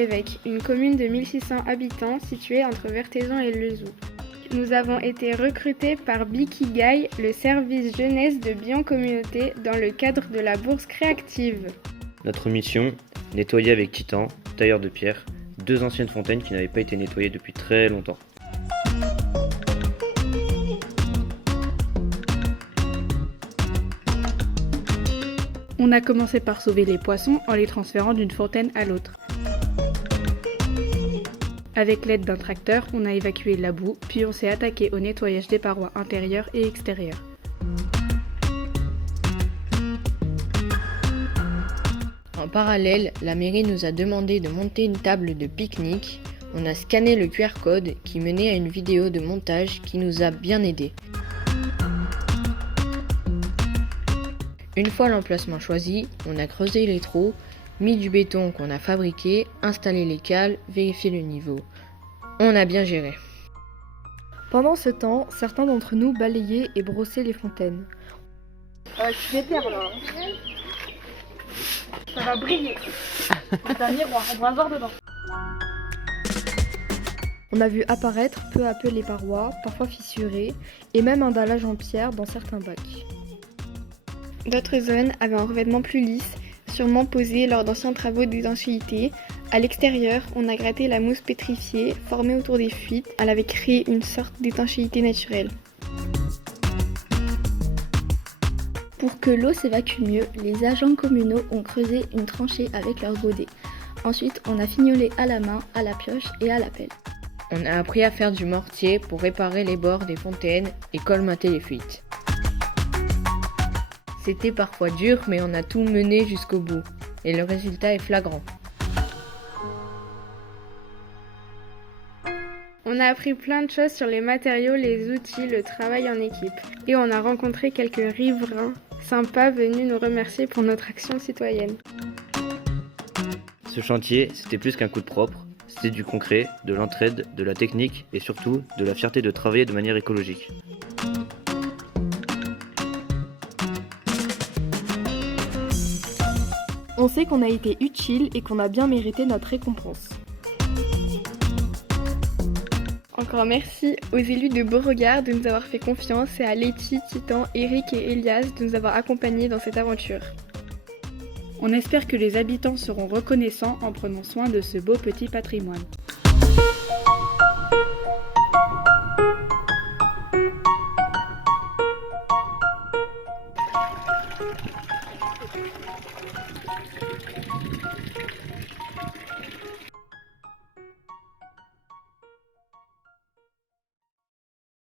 l'Évêque, une commune de 1600 habitants située entre Vertaizon et Lezoux. Nous avons été recrutés par Bikigai, le service jeunesse de Bion Communauté, dans le cadre de la bourse créative. Notre mission, nettoyer avec Titan, tailleur de pierre, 2 anciennes fontaines qui n'avaient pas été nettoyées depuis très longtemps. On a commencé par sauver les poissons en les transférant d'une fontaine à l'autre. Avec l'aide d'un tracteur, on a évacué la boue, puis on s'est attaqué au nettoyage des parois intérieures et extérieures. En parallèle, la mairie nous a demandé de monter une table de pique-nique. On a scanné le QR code qui menait à une vidéo de montage qui nous a bien aidés. Une fois l'emplacement choisi, on a creusé les trous, mis du béton qu'on a fabriqué, installé les cales, vérifié le niveau. On a bien géré. Pendant ce temps, certains d'entre nous balayaient et brossaient les fontaines. Tu déterres là. Ça va briller. C'est un miroir, on va voir dedans. On a vu apparaître peu à peu les parois, parfois fissurées, et même un dallage en pierre dans certains bacs. D'autres zones avaient un revêtement plus lisse, sûrement posé lors d'anciens travaux d'étanchéité. À l'extérieur, on a gratté la mousse pétrifiée formée autour des fuites. Elle avait créé une sorte d'étanchéité naturelle. Pour que l'eau s'évacue mieux, les agents communaux ont creusé une tranchée avec leurs godets. Ensuite, on a fignolé à la main, à la pioche et à la pelle. On a appris à faire du mortier pour réparer les bords des fontaines et colmater les fuites. C'était parfois dur, mais on a tout mené jusqu'au bout. Et le résultat est flagrant. On a appris plein de choses sur les matériaux, les outils, le travail en équipe. Et on a rencontré quelques riverains sympas venus nous remercier pour notre action citoyenne. Ce chantier, c'était plus qu'un coup de propre, c'était du concret, de l'entraide, de la technique et surtout de la fierté de travailler de manière écologique. On sait qu'on a été utile et qu'on a bien mérité notre récompense. Encore merci aux élus de Beauregard de nous avoir fait confiance et à Letty, Titan, Eric et Elias de nous avoir accompagnés dans cette aventure. On espère que les habitants seront reconnaissants en prenant soin de ce beau petit patrimoine.